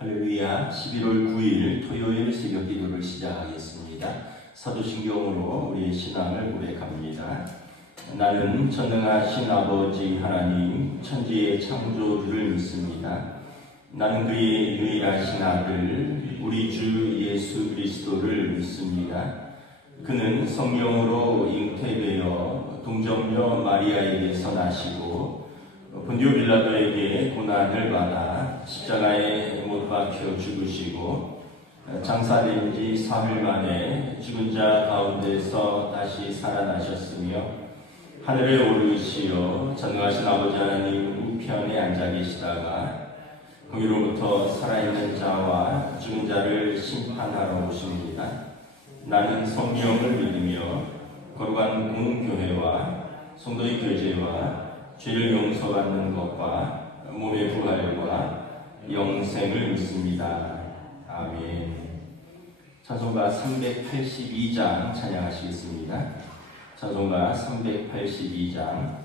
할렐루야. 11월 9일 토요일 새벽 기도를 시작하겠습니다. 사도신경으로 우리의 신앙을 고백합니다. 나는 전능하신 아버지 하나님 천지의 창조주를 믿습니다. 나는 그의 유일하신 아들 우리 주 예수 그리스도를 믿습니다. 그는 성령으로 잉태되어 동정녀 마리아에게서 나시고 본디오 빌라도에게 고난을 받아 십자가에 못 박혀 죽으시고 장사된 지 3일 만에 죽은 자 가운데서 다시 살아나셨으며 하늘에 오르시어 전능하신 아버지 하나님 우편에 앉아 계시다가 거기로부터 살아있는 자와 죽은 자를 심판하러 오십니다. 나는 성령을 믿으며 거룩한 공교회와 성도의 교제와 죄를 용서받는 것과 몸의 부활과 영생을 믿습니다. 아멘. 찬송가 382장 찬양하시겠습니다. 찬송가 382장.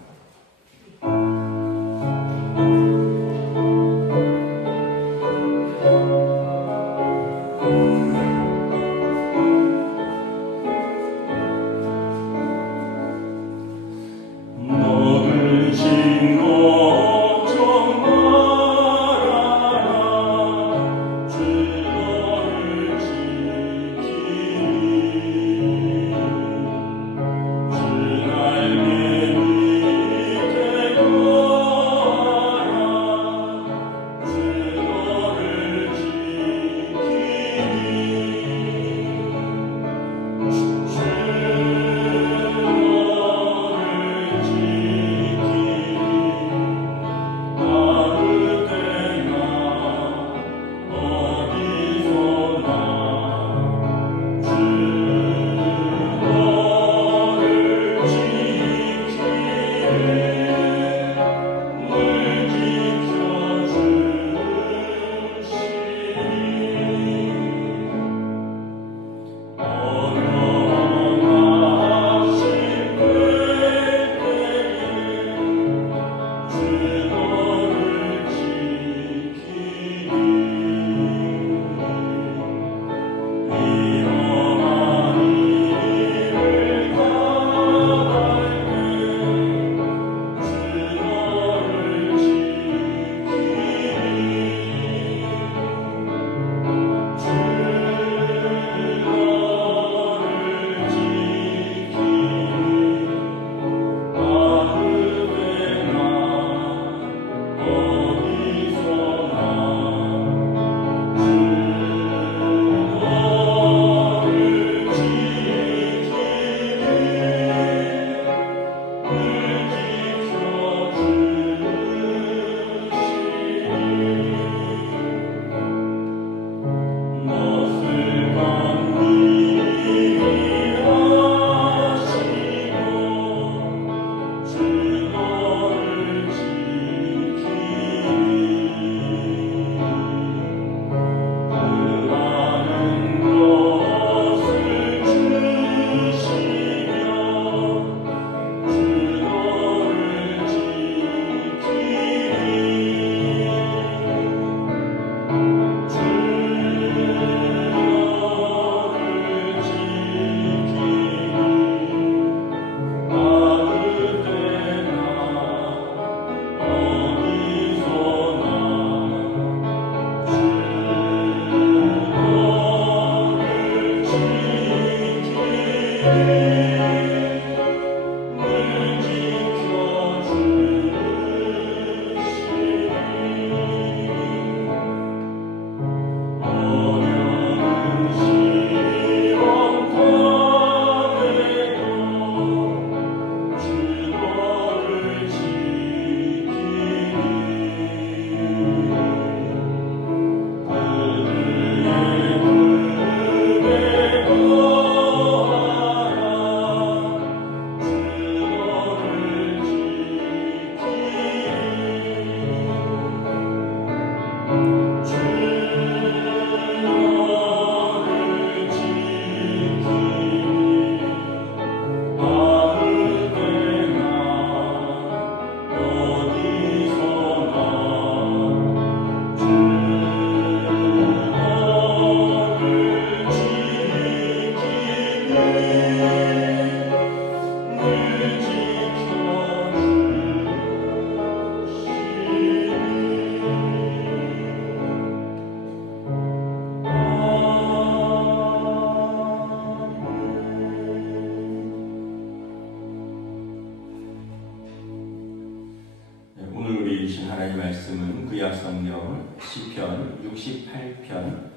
68편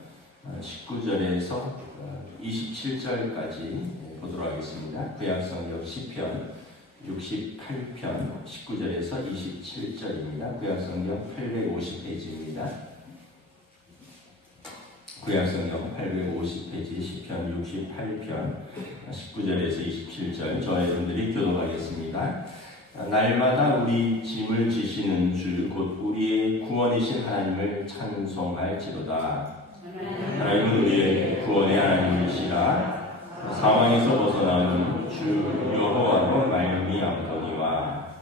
19절에서 27절까지 보도록 하겠습니다. 구약성경 시편 68편 19절에서 27절입니다. 구약성경 850페이지입니다. 구약성경 850페이지 시편 68편 19절에서 27절 저와 여러분들이 교독하겠습니다. 날마다 우리 짐을 지시는 주 곧 우리의 구원이신 하나님을 찬송할지로다. 하나님은 우리의 구원의 하나님이시라. 사망에서 벗어나는 주 여호와로 말미암거니와.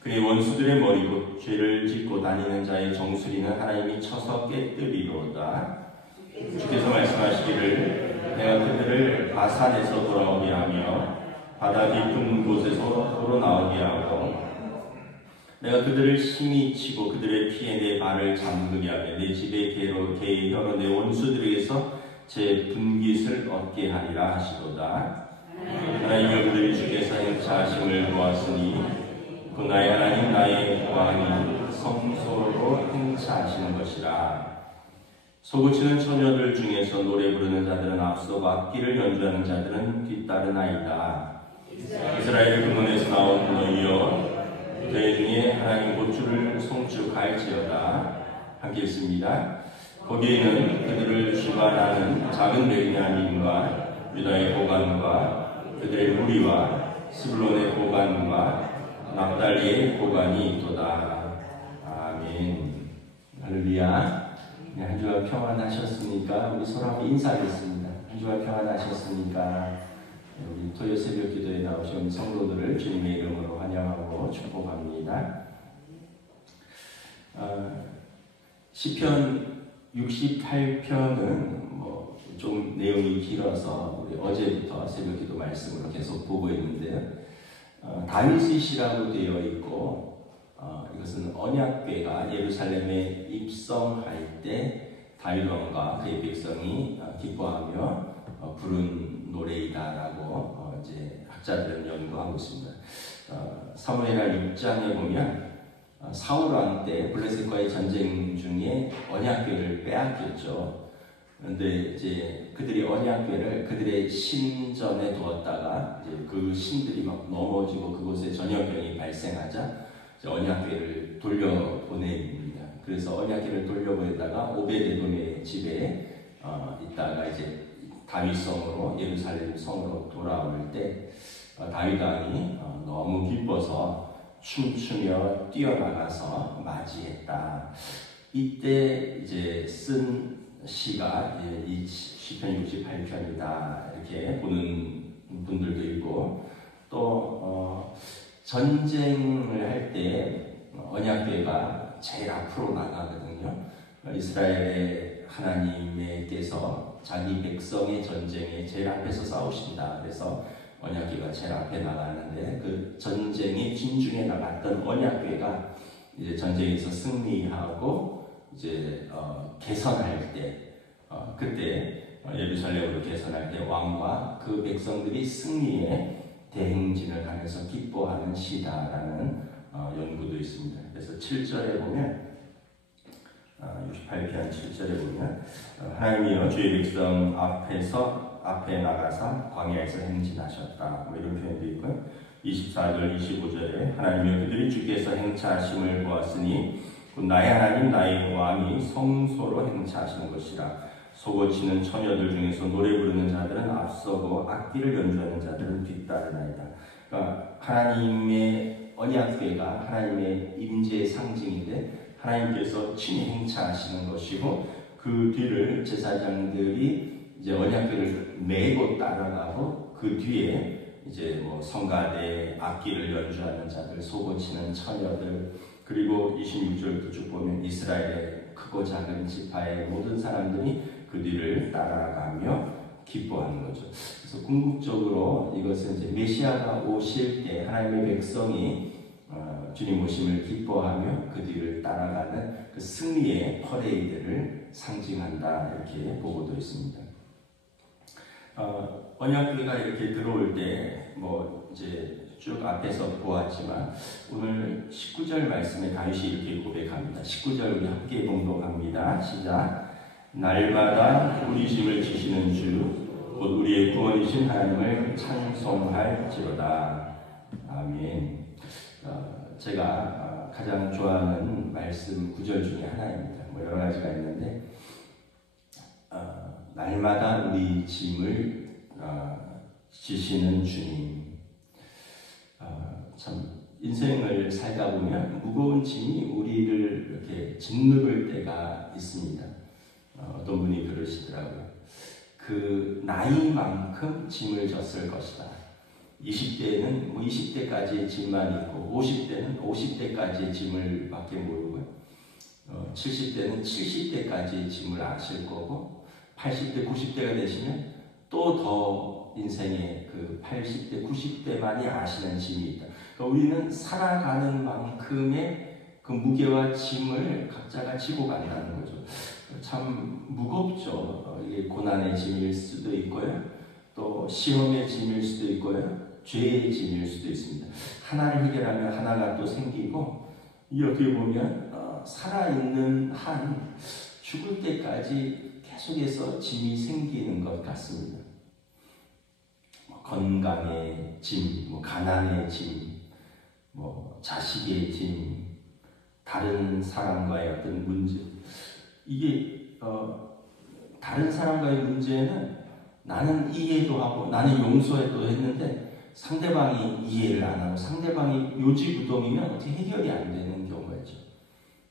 그의 원수들의 머리 곧 죄를 짓고 다니는 자의 정수리는 하나님이 쳐서 깨뜨리로다. 주께서 말씀하시기를 내가 그들을 바산에서 돌아오게 하며 바다 깊은 곳에서 돌아나오게 하고 내가 그들을 심히 치고 그들의 피에 내 발을 잠그게 하며 내 집의 개의 혀로 내 원수들에게서 제 분깃을 얻게 하리라 하시도다. 하나님의 그들이 주께서 행차하심을 보았으니 그 나의 하나님 나의 왕이 성소로 행차하시는 것이라. 소고치는 처녀들 중에서 노래 부르는 자들은 앞서고 악기를 연주하는 자들은 뒤따르나이다. 이스라엘의 근원에서 나온 너희여 너희 중에 하나님 곧 주를 송축할지어다. 함께 읽습니다. 거기에는 그들을 주관하는 작은 베냐민과 유다의 고관과 그들의 무리와 스불론의 고관과 납달리의 고관이 있도다. 아멘. 할렐루야. 한 주간 평안하셨습니까? 우리 서로 한번 인사하겠습니다. 한 주간 평안하셨습니까? 우리 토요 새벽 기도에 나오신 성도들을 주님의 이름으로 환영하고 축복합니다. 시편 68편은 좀 내용이 길어서 우리 어제부터 새벽 기도 말씀으로 계속 보고 있는데요. 다윗의 시라고 되어 있고 이것은 언약궤가 예루살렘에 입성할 때 다윗 왕과 그의 백성이 기뻐하며 부른 노래이다라고 이제 학자들은 연구하고 있습니다. 사무엘하 6장에 보면 사울 왕 때 블레셋과의 전쟁 중에 언약궤를 빼앗겼죠. 그런데 이제 그들이 언약궤를 그들의 신전에 두었다가 이제 그 신들이 막 넘어지고 그곳에 전염병이 발생하자 언약궤를 돌려보냅니다. 그래서 언약궤를 돌려보내다가 오베데돔의 집에 있다가 이제 다윗성으로 예루살렘 성으로 돌아올 때 다윗 왕이 너무 기뻐서 춤추며 뛰어나가서 맞이했다. 이때 이제 쓴 시가 이 시편 68편이다 이렇게 보는 분들도 있고 또 전쟁을 할 때 언약궤가 제일 앞으로 나가거든요. 이스라엘의 하나님께서 자기 백성의 전쟁에 제일 앞에서 싸우신다. 그래서 언약궤가 제일 앞에 나가는데 그 전쟁의 진중에 나갔던 언약궤가 이제 전쟁에서 승리하고 이제 개선할 때 그때 예루살렘으로 개선할 때 왕과 그 백성들이 승리에 대행진을 하면서 기뻐하는 시다라는 연구도 있습니다. 그래서 7절에 보면 68편 7절에 보면 하나님이여 주의 백성 앞에 나가사 광야에서 행진하셨다. 이런 표현도 있고요. 24절 25절에 하나님이여 그들이 주께서 행차하심을 보았으니 곧 나의 하나님 나의 왕이 성소로 행차하시는 것이라. 소고치는 처녀들 중에서 노래 부르는 자들은 앞서고 악기를 연주하는 자들은 뒤따르나이다. 그러니까 하나님의 언약궤가 하나님의 임재의 상징인데 하나님께서 친히 행차하시는 것이고 그 뒤를 제사장들이 이제 언약궤를 메고 따라가고 그 뒤에 이제 성가대 악기를 연주하는 자들, 소고치는 처녀들 그리고 26절부터 쭉 보면 이스라엘의 크고 작은 지파의 모든 사람들이 그 뒤를 따라가며 기뻐하는 거죠. 그래서 궁극적으로 이것은 이제 메시아가 오실 때 하나님의 백성이 주님 오심을 기뻐하며 그 뒤를 따라가는 그 승리의 퍼레이드를 상징한다 이렇게 보고도 있습니다. 언약궤가 이렇게 들어올 때 이제 쭉 앞에서 보았지만 오늘 19절 말씀에 다윗이 이렇게 고백합니다. 19절 우리 함께 봉독합니다. 시작. 날마다 우리 짐을 지시는 주, 곧 우리의 구원이신 하나님을 찬송할지로다. 아멘. 제가 가장 좋아하는 말씀 구절 중에 하나입니다. 여러 가지가 있는데 날마다 우리 짐을 지시는 주님. 참 인생을 살다 보면 무거운 짐이 우리를 이렇게 짓누를 때가 있습니다. 어떤 분이 그러시더라고요. 그 나이만큼 짐을 졌을 것이다. 20대는 20대까지의 짐만 있고 50대는 50대까지의 짐을 밖에 모르고요. 70대는 70대까지의 짐을 아실 거고 80대, 90대가 되시면 또 더 인생의 그 80대, 90대만이 아시는 짐이 있다. 그러니까 우리는 살아가는 만큼의 그 무게와 짐을 각자가 지고 간다는 거죠. 참 무겁죠. 이게 고난의 짐일 수도 있고요. 또 시험의 짐일 수도 있고요. 죄의 짐일 수도 있습니다. 하나를 해결하면 하나가 또 생기고, 이 어떻게 보면 살아있는 한 죽을 때까지 계속해서 짐이 생기는 것 같습니다. 건강의 짐, 가난의 짐, 자식의 짐, 다른 사람과의 어떤 문제. 이게 다른 사람과의 문제는 나는 이해도 하고 나는 용서도 했는데 상대방이 이해를 안 하고 상대방이 요지부동이면 어떻게 해결이 안 되는 경우가 있죠.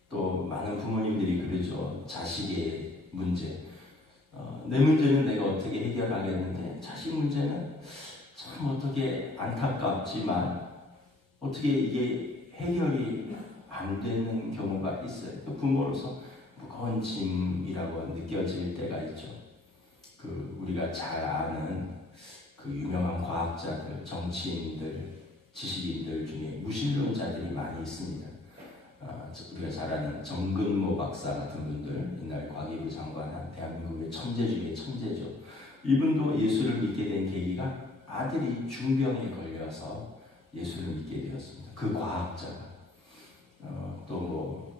또 많은 부모님들이 그러죠. 자식의 문제. 내 문제는 내가 어떻게 해결하겠는데 자식 문제는 참 어떻게 안타깝지만 어떻게 이게 해결이 안 되는 경우가 있어요. 부모로서 무거운 짐이라고 느껴질 때가 있죠. 우리가 잘 아는 그 유명한 과학자들, 정치인들, 지식인들 중에 무신론자들이 많이 있습니다. 우리가 잘 아는 정근모 박사 같은 분들, 옛날 과기부 장관한 대한민국의 천재 중에 천재죠. 이분도 예수를 믿게 된 계기가 아들이 중병에 걸려서 예수를 믿게 되었습니다. 그 과학자가. 또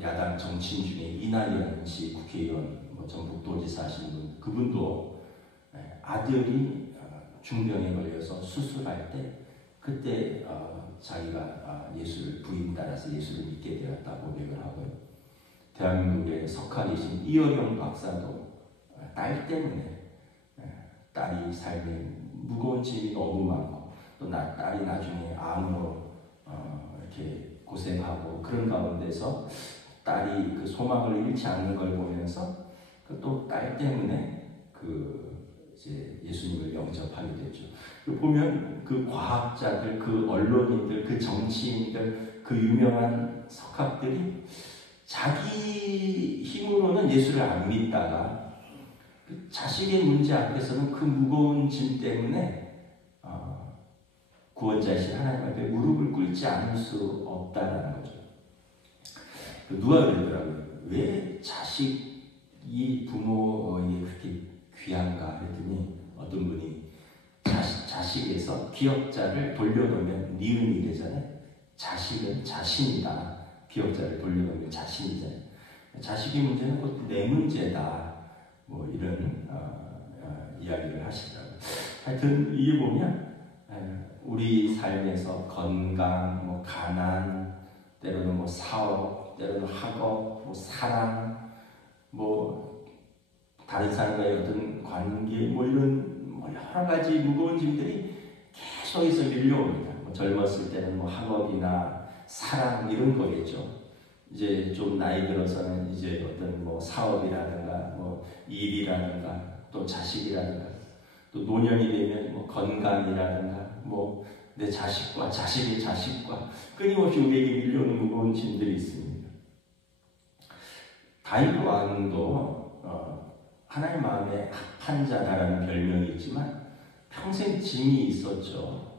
야당 정치인 중에 이낙연 씨 국회의원, 전북도지사 하신 분, 그분도 아들이 중병에 걸려서 수술할 때 그때 자기가 예수를 부인 따라서 예수를 믿게 되었다고 고백을 하고요. 대한민국의 석학이신 이어령 박사도 딸 때문에 딸이 삶에 무거운 짐이 너무 많고 또 딸이 나중에 암으로 이렇게 고생하고 그런 가운데서 딸이 그 소망을 잃지 않는 걸 보면서 또 딸 때문에 이제 예수님을 영접하게 됐죠. 보면 그 과학자들, 그 언론인들, 그 정치인들, 그 유명한 석학들이 자기 힘으로는 예수를 안 믿다가 자식의 문제 앞에서는 그 무거운 짐 때문에 구원자이신 하나님 앞에 무릎을 꿇지 않을 수 없다는 거죠. 누가 그러더라고요. 왜 자식이 부모에게 그렇게 귀한가 했더니 어떤 분이 자식에서 기억자를 돌려놓으면 니은이 되잖아요. 자식은 자신이다. 기억자를 돌려놓으면 자신이잖아요. 자식의 문제는 곧 내 문제다. 이런 이야기를 하시더라고요. 하여튼 이게 보면 우리 삶에서 건강, 가난, 때로는 사업, 때로는 학업, 사랑, 다른 사람과의 어떤 관계, 이런 여러 가지 무거운 짐들이 계속해서 밀려옵니다. 젊었을 때는 학업이나 사랑 이런 거겠죠. 이제 좀 나이 들어서는 이제 어떤 사업이라든가 일이라든가 또 자식이라든가 또 노년이 되면 건강이라든가 내 자식과 자식의 자식과 끊임없이 우리에게 밀려오는 무거운 짐들이 있습니다. 다윗 왕도 하나님 마음에 합한 자라는 별명이 있지만 평생 짐이 있었죠.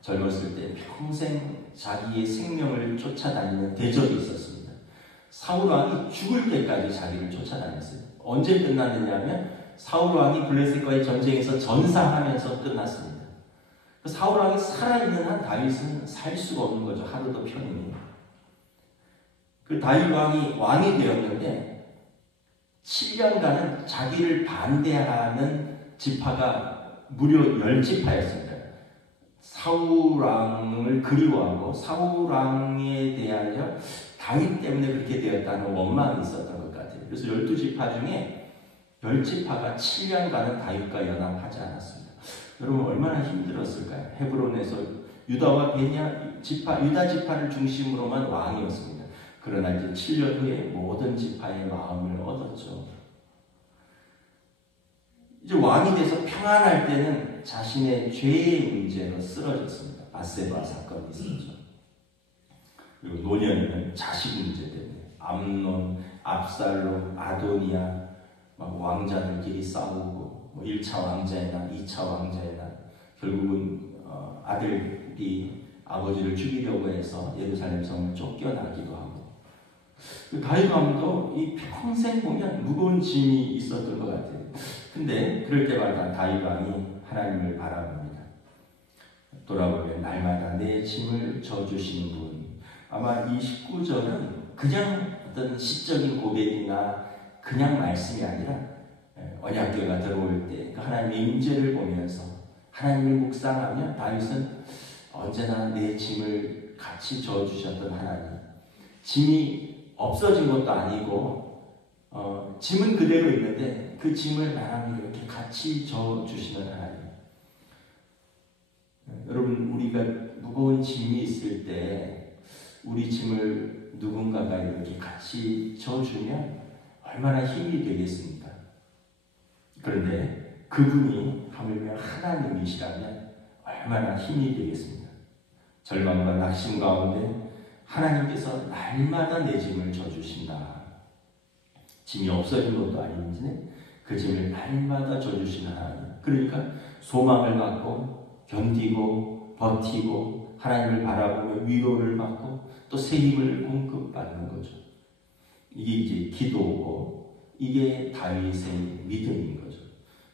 젊었을 때 평생 자기의 생명을 쫓아다니는 대적이 있었습니다. 사울 왕이 죽을 때까지 자기를 쫓아다녔어요. 언제 끝났느냐면 사울 왕이 블레셋과의 전쟁에서 전사하면서 끝났습니다. 사울 왕이 살아있는 한 다윗은 살 수가 없는 거죠. 하루도 편히. 그 다윗 왕이 되었는데 7년간은 자기를 반대하는 지파가 무려 10지파였습니다. 사울왕을 그리워하고 사울왕에 대하여 다윗 때문에 그렇게 되었다는 원망이 있었던 것 같아요. 그래서 12지파 중에 10지파가 7년간은 다윗과 연합하지 않았습니다. 여러분 얼마나 힘들었을까요? 헤브론에서 유다와 베냐 지파, 유다 지파를 중심으로만 왕이었습니다. 그러나 이제 7년 후에 모든 지파의 마음을 얻었죠. 이제 왕이 돼서 평안할 때는 자신의 죄의 문제로 쓰러졌습니다. 바세바 사건이 있었죠. 그리고 노년에는 자식 문제 때문에 암논, 압살롬, 아도니아 막 왕자들끼리 싸우고 1차 왕자의 날, 2차 왕자의 날 결국은 아들이 아버지를 죽이려고 해서 예루살렘 성을 쫓겨나기도 하고 다윗 왕도 이 평생 보면 무거운 짐이 있었던 것 같아요. 근데 그럴 때마다 다윗 왕이 하나님을 바라봅니다. 돌아보면 날마다 내 짐을 져주시는 분. 아마 이 19절은 그냥 어떤 시적인 고백이나 그냥 말씀이 아니라 언약궤가 들어올 때 하나님의 임재를 보면서 하나님을 묵상하며 다윗은 언제나 내 짐을 같이 져주셨던 하나님. 짐이 없어진 것도 아니고 짐은 그대로 있는데 그 짐을 나랑 이렇게 같이 져주시는 하나님. 여러분 우리가 무거운 짐이 있을 때 우리 짐을 누군가가 이렇게 같이 져주면 얼마나 힘이 되겠습니까? 그런데 그분이 하물며 하나님이시라면 얼마나 힘이 되겠습니까? 절망과 낙심 가운데 하나님께서 날마다 내 짐을 져주신다. 짐이 없어진 것도 아닌지 그 짐을 날마다 져주시는 하나님. 그러니까 소망을 갖고 견디고 버티고 하나님을 바라보며 위로를 받고 또 새 힘을 공급받는 거죠. 이게 이제 기도고 이게 다윗의 믿음인 거죠.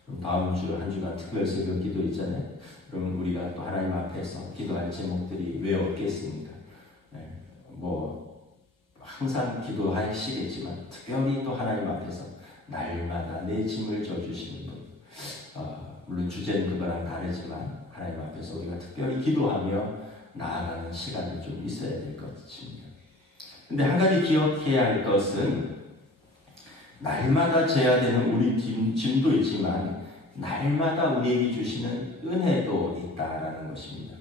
그럼 다음 주 한 주간 특별 새벽 기도 있잖아요. 그럼 우리가 또 하나님 앞에서 기도할 제목들이 왜 없겠습니까? 항상 기도하시겠지만 특별히 또 하나님 앞에서 날마다 내 짐을 져주시는 분. 물론 주제는 그거랑 다르지만 하나님 앞에서 우리가 특별히 기도하며 나아가는 시간이 좀 있어야 될 것 같습니다. 근데 한 가지 기억해야 할 것은 날마다 져야 되는 우리 짐도 있지만 날마다 우리에게 주시는 은혜도 있다라는 것입니다.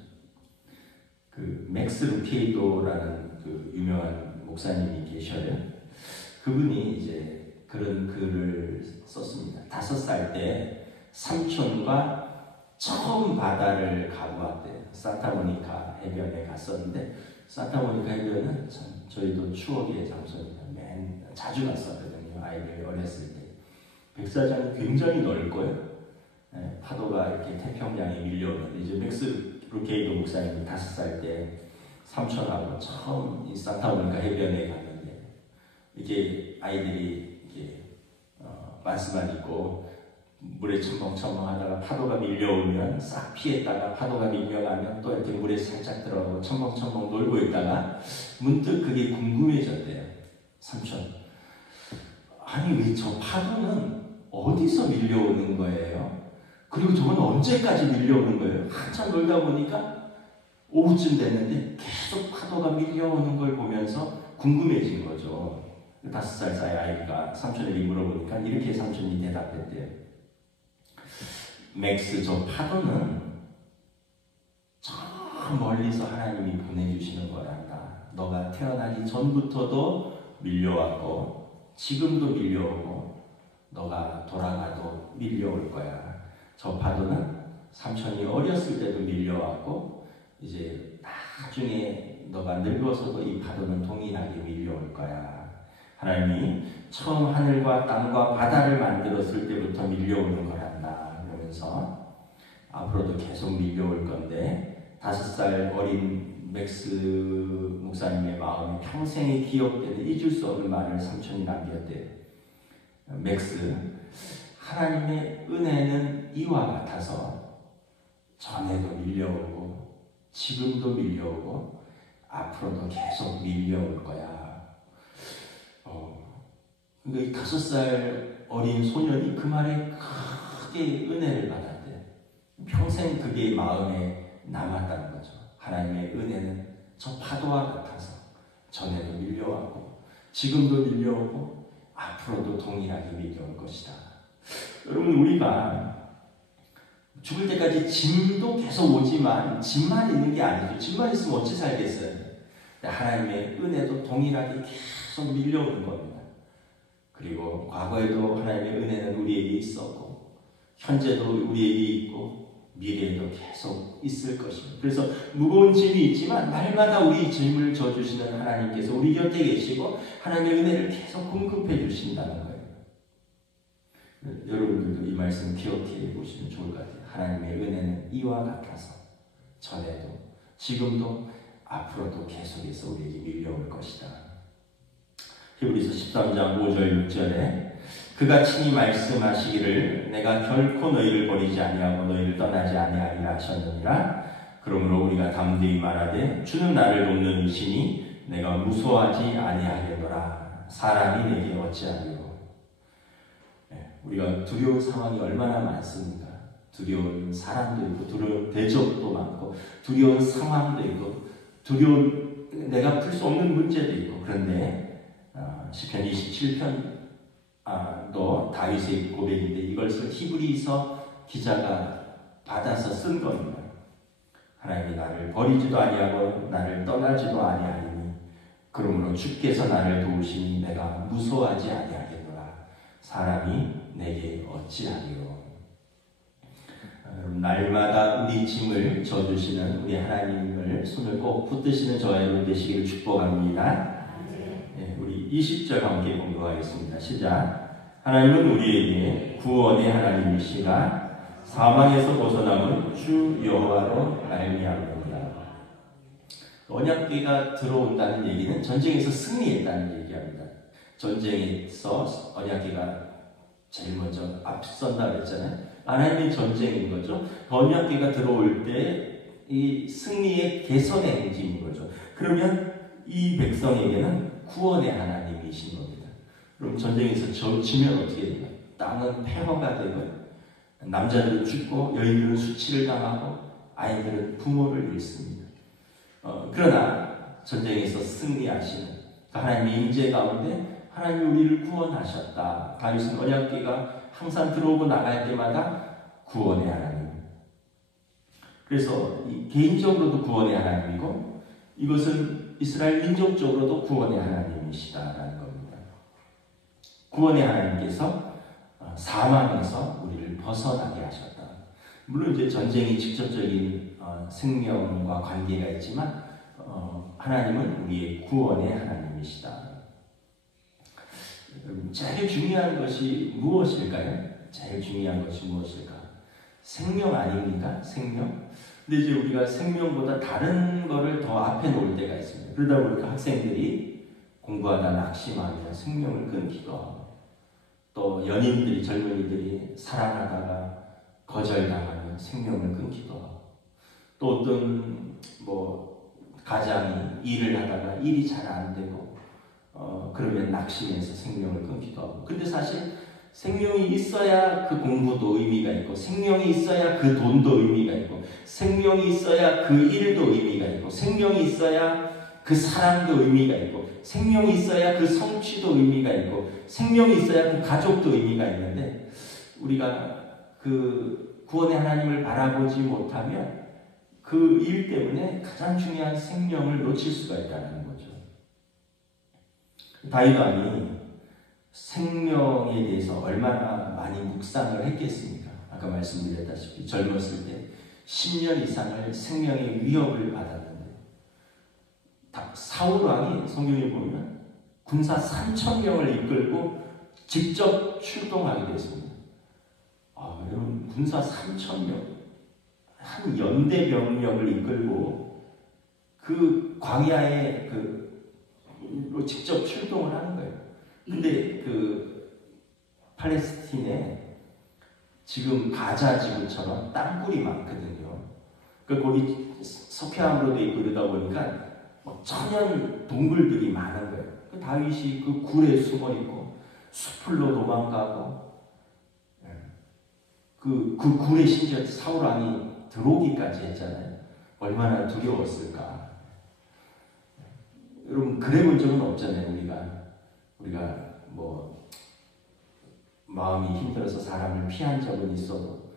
그 맥스 루케이도라는 그 유명한 목사님이 계셔요. 그분이 이제 그런 글을 썼습니다. 5살 때 삼촌과 처음 바다를 가고 왔대요. 산타모니카 해변에 갔었는데 산타모니카 해변은 참 저희도 추억의 장소입니다. 자주 갔었거든요. 아이들 어렸을 때. 백사장이 굉장히 넓고요. 파도가 이렇게 태평양에 밀려오는데 이제 맥스 루케이도 목사님이 5살 때 삼촌하고 처음 이 산타모니카 해변에 갔는데 이렇게 아이들이 이렇게 말씀만 있고 물에 첨벙첨벙하다가 파도가 밀려오면 싹 피했다가 파도가 밀려가면 또 이렇게 물에 살짝 들어가고 첨벙첨벙 놀고 있다가 문득 그게 궁금해졌대요. 삼촌, 아니 왜 저 파도는 어디서 밀려오는 거예요? 그리고 저건 언제까지 밀려오는 거예요? 한참 놀다 보니까 오후쯤 됐는데 계속 파도가 밀려오는 걸 보면서 궁금해진 거죠. 5살 사이 아이가 삼촌에게 물어보니까 이렇게 삼촌이 대답했대요. 맥스, 저 파도는 저 멀리서 하나님이 보내주시는 거란다. 너가 태어나기 전부터도 밀려왔고 지금도 밀려오고 너가 돌아가도 밀려올 거야. 저 파도는 삼촌이 어렸을 때도 밀려왔고 이제 나중에 너가 늙어서도 이 파도는 동일하게 밀려올 거야. 하나님이 처음 하늘과 땅과 바다를 만들었을 때부터 밀려오는 거란다. 그러면서 앞으로도 계속 밀려올 건데 5살 어린 맥스 목사님의 마음에 평생이 기억되는 잊을 수 없는 말을 삼촌이 남겼대요. 맥스, 하나님의 은혜는 이와 같아서 전에도 밀려오고 지금도 밀려오고 앞으로도 계속 밀려올 거야. 5살 어린 소년이 그 말에 크게 은혜를 받았대. 평생 그게 마음에 남았다는 거죠. 하나님의 은혜는 저 파도와 같아서 전에도 밀려왔고 지금도 밀려오고 앞으로도 동일하게 밀려올 것이다. 여러분, 우리가 죽을 때까지 짐도 계속 오지만 짐만 있는 게 아니죠. 짐만 있으면 어찌 살겠어요? 하나님의 은혜도 동일하게 계속 밀려오는 겁니다. 그리고 과거에도 하나님의 은혜는 우리에게 있었고 현재도 우리에게 있고 미래에도 계속 있을 것입니다. 그래서 무거운 짐이 있지만 날마다 우리 짐을 져주시는 하나님께서 우리 곁에 계시고 하나님의 은혜를 계속 공급해 주신다는 거예요. 여러분들도 이 말씀 기억해 보시면 좋을 것 같아요. 하나님의 은혜는 이와 같아서 전에도 지금도 앞으로도 계속해서 우리에게 밀려올 것이다. 히브리서 13장 5절 6절에 그가 친히 말씀하시기를 내가 결코 너희를 버리지 아니하고 너희를 떠나지 아니하리라 하셨느니라. 그러므로 우리가 담대히 말하되 주는 나를 돕는 이시니 내가 무서워하지 아니하겠노라. 사람이 내게 어찌하리요. 우리가 두려운 상황이 얼마나 많습니까? 두려운 사람도 있고 두려운 대적도 많고 두려운 상황도 있고 두려운 내가 풀 수 없는 문제도 있고 그런데 시편 27편도 다윗의 고백인데 이것을 히브리서 기자가 받아서 쓴 겁니다. 하나님이 나를 버리지도 아니하고 나를 떠나지도 아니하리니 그러므로 주께서 나를 도우시니 내가 무서워하지 아니하겠노라. 사람이 내게 어찌하리요. 날마다 우리 짐을 져주시는 우리 하나님을 손을 꼭 붙드시는 저와 여러분 되시기를 축복합니다. 우리 20절 함께 공부하겠습니다. 시작. 하나님은 우리에게 구원의 하나님이시라. 사망에서 벗어남은 주 여호와로 말미암느니라. 언약궤가 들어온다는 얘기는 전쟁에서 승리했다는 얘기합니다. 전쟁에서 언약궤가 제일 먼저 앞선다 그랬잖아요. 하나님의 전쟁인 거죠. 언약궤가 들어올 때 이 승리의 개선의 행진인 거죠. 그러면 이 백성에게는 구원의 하나님이신 겁니다. 그럼 전쟁에서 지면 어떻게 돼요? 땅은 폐허가 되고 남자들은 죽고 여인들은 수치를 당하고 아이들은 부모를 잃습니다. 그러나 전쟁에서 승리하시는 하나님의 임재 가운데 하나님이 우리를 구원하셨다. 다윗은 언약궤가 항상 들어오고 나갈 때마다 구원의 하나님. 그래서 개인적으로도 구원의 하나님이고 이것은 이스라엘 민족적으로도 구원의 하나님이시다라는 겁니다. 구원의 하나님께서 사망에서 우리를 벗어나게 하셨다. 물론 이제 전쟁이 직접적인 생명과 관계가 있지만 하나님은 우리의 구원의 하나님이시다. 제일 중요한 것이 무엇일까요? 제일 중요한 것이 무엇일까? 생명 아닙니까? 생명? 근데 이제 우리가 생명보다 다른 거를 더 앞에 놓을 때가 있습니다. 그러다 보니까 학생들이 공부하다 낙심하면 생명을 끊기고 또 연인들이 젊은이들이 사랑하다가 거절당하면 생명을 끊기도 하고 또 어떤 가장이 일을 하다가 일이 잘 안 되고 그러면 낙심해서 생명을 끊기도 하고 근데 사실 생명이 있어야 그 공부도 의미가 있고 생명이 있어야 그 돈도 의미가 있고 생명이 있어야 그 일도 의미가 있고 생명이 있어야 그 사랑도 의미가 있고 생명이 있어야 그 성취도 의미가 있고 생명이 있어야 그 가족도 의미가 있는데 우리가 그 구원의 하나님을 바라보지 못하면 그 일 때문에 가장 중요한 생명을 놓칠 수가 있다는 거죠. 다윗 왕이 생명에 대해서 얼마나 많이 묵상을 했겠습니까? 아까 말씀드렸다시피 젊었을 때 10년 이상을 생명의 위협을 받았는데 사울 왕이 성경에 보면 군사 3,000명을 이끌고 직접 출동하게 됐습니다. 여러분 군사 3,000명 한 연대 병력을 이끌고 그 광야에 직접 출동을 하는 거예요. 근데 그 팔레스틴에 지금 가자 지구처럼 땅굴이 많거든요. 거기 석회암으로 돼 있고 그러다 보니까 천연 동굴들이 많은 거예요. 다윗이 그 굴에 숨어 있고 숲으로 도망가고 그 굴에 심지어 사울왕이 들어오기까지 했잖아요. 얼마나 두려웠을까. 여러분 그래 본 적은 없잖아요. 우리가 뭐 마음이 힘들어서 사람을 피한 적은 있어도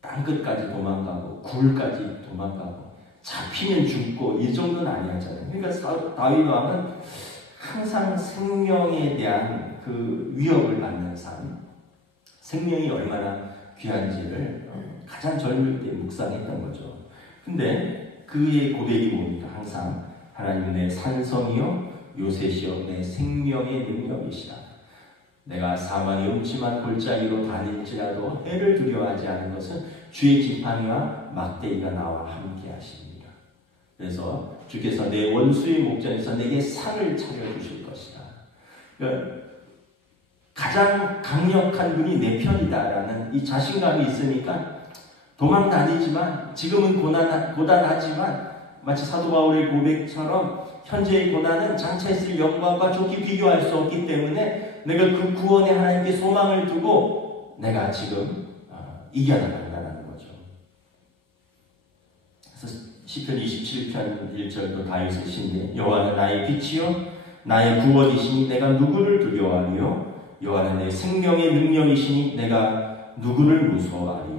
땅끝까지 도망가고 굴까지 도망가고 잡히면 죽고 이 정도는 아니었잖아요. 그러니까 다윗 왕은 항상 생명에 대한 그 위협을 받는 삶, 생명이 얼마나 귀한지를 가장 젊을 때 묵상했던 거죠. 근데 그의 고백이 뭡니까? 항상 하나님 내 산성이요 요새시요 내 생명의 능력이시라. 내가 사망의 음침한 골짜기로 다닐지라도 해를 두려워하지 않은 것은 주의 지팡이와 막대기가 나와 함께 하십니다. 그래서 주께서 내 원수의 목전에서 내게 상을 차려주실 것이다. 그러니까 가장 강력한 분이 내 편이다라는 이 자신감이 있으니까 도망 다니지만 지금은 고단하지만 마치 사도 바울의 고백처럼 현재의 고난은 장차 있을 영광과 좋게 비교할 수 없기 때문에 내가 그 구원에 하나님께 소망을 두고 내가 지금 이겨나간다는 거죠. 그래서 시편 27편 1절도 다윗의 시인데 여호와는 나의 빛이요 나의 구원이시니 내가 누구를 두려워하리요 여호와는 내 생명의 능력이시니 내가 누구를 무서워하리요.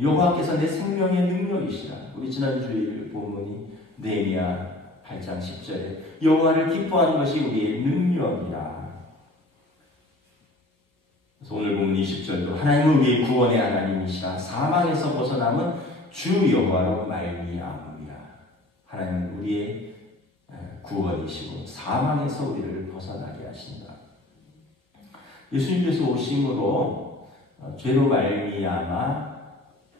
여호와께서 내 생명의 능력이시라. 우리 지난주일 본문이 느헤미야 8장 10절에 여호와를 기뻐하는 것이 우리의 능력이라. 그래서 오늘 본문 20절도 하나님은 우리의 구원의 하나님이시라. 사망에서 벗어남은 주 여호와로 말미암으리라. 하나님은 우리의 구원이시고 사망에서 우리를 벗어나게 하신다. 예수님께서 오심으로 죄로 말미암아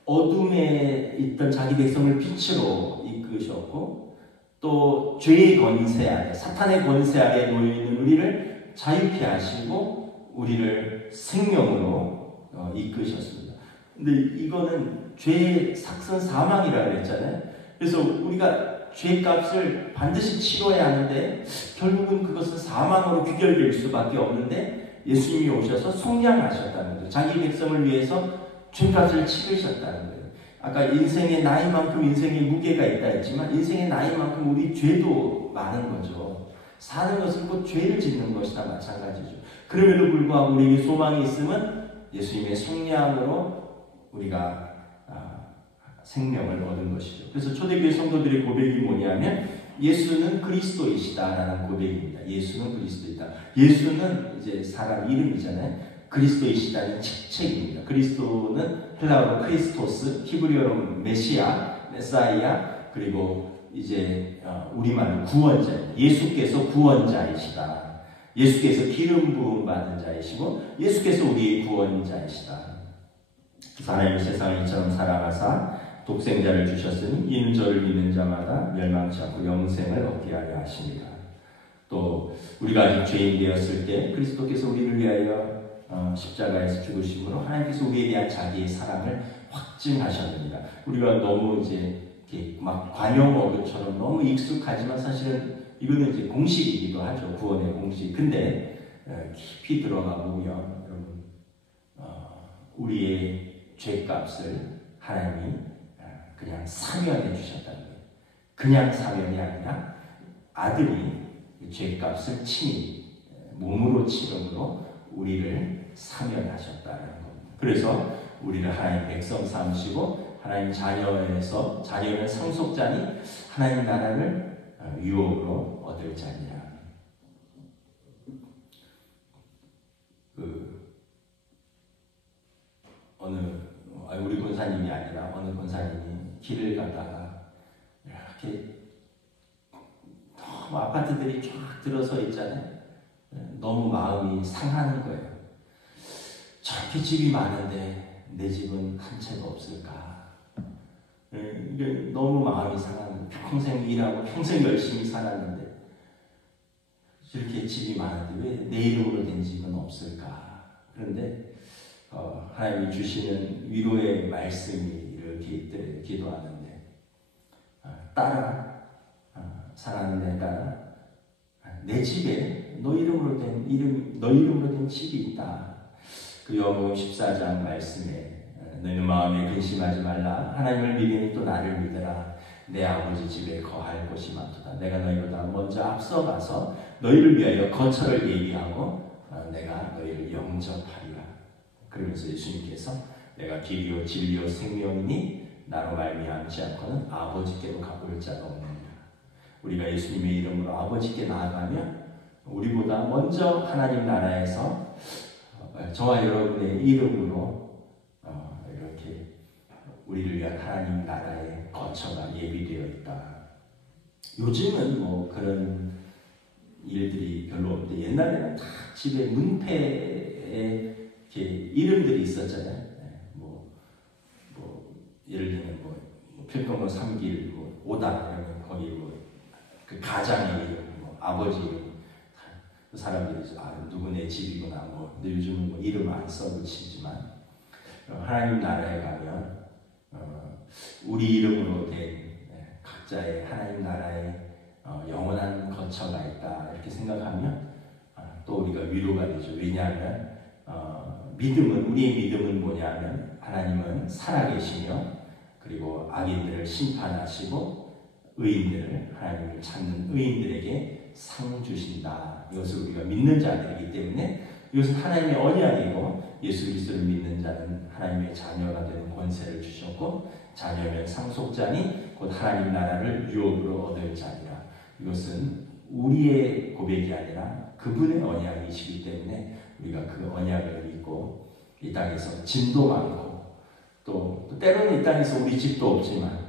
어둠에 있던 자기 백성을 빛으로 이끄셨고 또 죄의 권세 아래 사탄의 권세 아래 놓여있는 우리를 자유케 하시고 우리를 생명으로 이끄셨습니다. 근데 이거는 죄의 삭선 사망이라고 그랬잖아요. 그래서 우리가 죄값을 반드시 치러야 하는데 결국은 그것은 사망으로 귀결될 수밖에 없는데 예수님이 오셔서 속량하셨다는 거죠. 자기 백성을 위해서 죄값을 치르셨다는 거예요. 아까 인생의 나이만큼 인생의 무게가 있다 했지만 인생의 나이만큼 우리 죄도 많은 거죠. 사는 것은 곧 죄를 짓는 것이나 마찬가지죠. 그럼에도 불구하고 우리에게 소망이 있으면 예수님의 속량으로 우리가 생명을 얻은 것이죠. 그래서 초대교회 성도들의 고백이 뭐냐면 예수는 그리스도이시다라는 고백입니다. 예수는 그리스도이다. 예수는 이제 사람 이름이잖아요. 그리스도이시다는 직책입니다. 그리스도는 헬라어로 크리스토스, 히브리어로 메시아, 메사이아, 그리고 이제 우리말로 구원자. 예수께서 구원자이시다. 예수께서 기름 부음 받은 자이시고 예수께서 우리의 구원자이시다. 하나님은 세상을 이처럼 사랑하사 독생자를 주셨으니 이는 저를 믿는 자마다 멸망치 않고 영생을 얻게 하려 하십니다. 또 우리가 아직 죄인 되었을 때 그리스도께서 우리를 위하여 십자가에서 죽으심으로 하나님께서 우리에 대한 자기의 사랑을 확증하셨습니다. 우리가 너무 이제 이렇게 막 관용어교처럼 너무 익숙하지만 사실은 이거는 이제 공식이기도 하죠. 구원의 공식. 근데 깊이 들어가 보면 여러분 우리의 죄값을 하나님이 그냥 사면해 주셨다는 거예요. 그냥 사면이 아니라 아들이 죄값을 친히 몸으로 치름으로 우리를 사면하셨다는 겁니다. 그래서 우리를 하나님 백성 삼으시고 하나님 자녀는 상속자니 하나님 나라를 유업으로 얻을 자니라. 우리 권사님이 아니라 어느 권사님이 길을 가다가 이렇게 너무 아파트들이 쫙 들어서 있잖아요. 너무 마음이 상하는 거예요. 저렇게 집이 많은데 내 집은 한 채가 없을까? 이게 너무 마음이 상하는 거예요. 평생 일하고 평생 열심히 살았는데 저렇게 집이 많은데 왜 내 이름으로 된 집은 없을까? 그런데 하나님이 주시는 위로의 말씀이 이렇게 기도하는데 딸아 사랑하는 내 딸아 내 집에 너 이름으로 된 집이 있다. 그 요한복음 14장 말씀에 너희는 마음에 근심하지 말라. 하나님을 믿으니 또 나를 믿으라. 내 아버지 집에 거할 곳이 많도다. 내가 너희보다 먼저 앞서가서 너희를 위하여 거처를 얘기하고 내가 너희를 영접하리라. 그러면서 예수님께서 내가 길이요 진리요 생명이니 나로 말미암지 않고는 아버지께로 가볼 자가 없느니라. 우리가 예수님의 이름으로 아버지께 나아가면 우리보다 먼저 하나님 나라에서 저와 여러분의 이름으로 이렇게 우리를 위한 하나님 나라의 거처가 예비되어 있다. 요즘은 뭐 그런 일들이 별로 없는데 옛날에는 다 집에 문패에 이렇게 이름들이 있었잖아요. 예를 들면 필동로 3길 5단 이러면 거기 그 가장의 이름, 아버지 이름, 그 사람들이 누구네 집이구나. 근데 요즘은 이름 안 써붙이지만 하나님 나라에 가면 우리 이름으로 된 각자의 하나님 나라의 영원한 거처가 있다 이렇게 생각하면 또 우리가 위로가 되죠. 왜냐하면 우리의 믿음은 뭐냐면 하나님은 살아계시며 그리고 악인들을 심판하시고 하나님을 찾는 의인들에게 상 주신다. 이것을 우리가 믿는 자들이기 때문에 이것은 하나님의 언약이고 예수 그리스도를 믿는 자는 하나님의 자녀가 되는 권세를 주셨고 자녀면 상속자니 곧 하나님 나라를 유업으로 얻을 자니라. 이것은 우리의 고백이 아니라 그분의 언약이시기 때문에 우리가 그 언약을 믿고 이 땅에서 짐도 많고 또 때로는 이 땅에서 우리 집도 없지만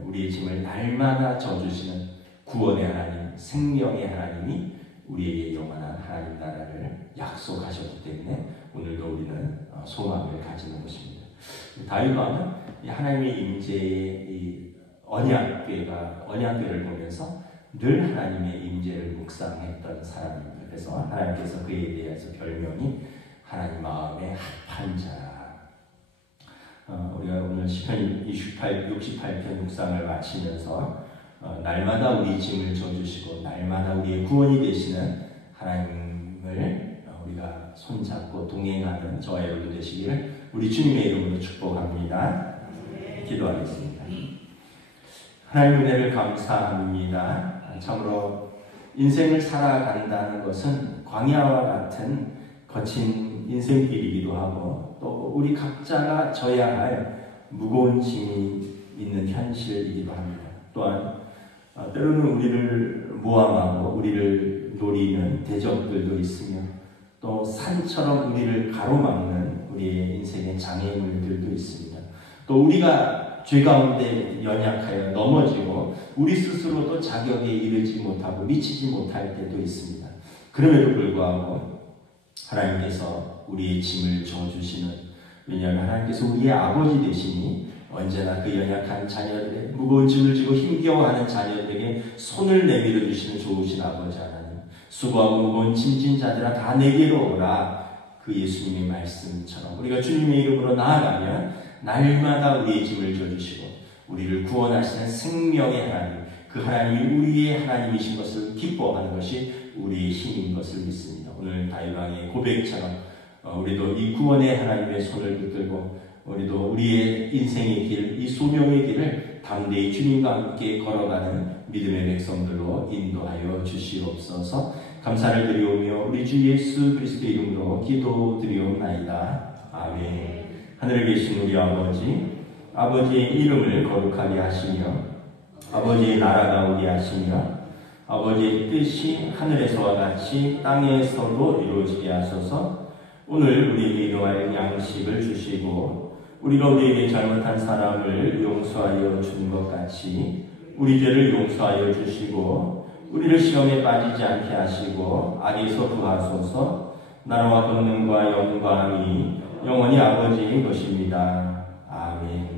우리의 짐을 날마다 져주시는 구원의 하나님, 생명의 하나님이 우리에게 영원한 하나님 나라를 약속하셨기 때문에 오늘도 우리는 소망을 가지는 것입니다. 다윗왕은 하나님의 임재의 이 언약궤를 보면서 늘 하나님의 임재를 묵상했던 사람입니다. 그래서 하나님께서 그에 대해서 별명이 하나님 마음에 합한 자. 우리가 오늘 시편 68편 묵상을 마치면서 날마다 우리 짐을 져주시고 날마다 우리의 구원이 되시는 하나님을 우리가 손잡고 동행하는 저와 여러분 되시기를 우리 주님의 이름으로 축복합니다. 기도하겠습니다. 하나님 은혜를 감사합니다. 참으로 인생을 살아간다는 것은 광야와 같은 거친 인생길이기도 하고 또 우리 각자가 져야 할 무거운 짐이 있는 현실이기도 합니다. 또한 때로는 우리를 모함하고 우리를 노리는 대적들도 있으며 또 산처럼 우리를 가로막는 우리의 인생의 장애물들도 있습니다. 또 우리가 죄 가운데 연약하여 넘어지고 우리 스스로도 자격에 이르지 못하고 미치지 못할 때도 있습니다. 그럼에도 불구하고 하나님께서 우리의 짐을 져주시는, 왜냐하면 하나님께서 우리의 아버지 되시니 언제나 그 연약한 자녀들의 무거운 짐을 지고 힘겨워하는 자녀들에게 손을 내밀어 주시는 좋으신 아버지 하나님, 수고하고 무거운 짐진 자들아 다 내게로 오라. 그 예수님의 말씀처럼 우리가 주님의 이름으로 나아가면 날마다 우리의 짐을 져주시고 우리를 구원하시는 생명의 하나님, 그 하나님이 우리의 하나님이신 것을 기뻐하는 것이 우리의 힘인 것을 믿습니다. 오늘 다윗왕의 고백처럼 우리도 이 구원의 하나님의 손을 붙들고 우리도 우리의 인생의 길, 이 소명의 길을 담대히 주님과 함께 걸어가는 믿음의 백성들로 인도하여 주시옵소서. 감사를 드리오며 우리 주 예수 그리스도의 이름으로 기도드리옵나이다. 아멘. 하늘에 계신 우리 아버지의 이름을 거룩하게 하시며 아버지의 나라가 오게 하시며 아버지의 뜻이 하늘에서와 같이 땅에서도 이루어지게 하소서. 오늘 우리에게 일용할 양식을 주시고 우리가 우리에게 잘못한 사람을 용서하여 준 것 같이 우리 죄를 용서하여 주시고 우리를 시험에 빠지지 않게 하시고 악에서 구하소서. 나라와 권능과 영광이 영원히 아버지의 것입니다. 아멘.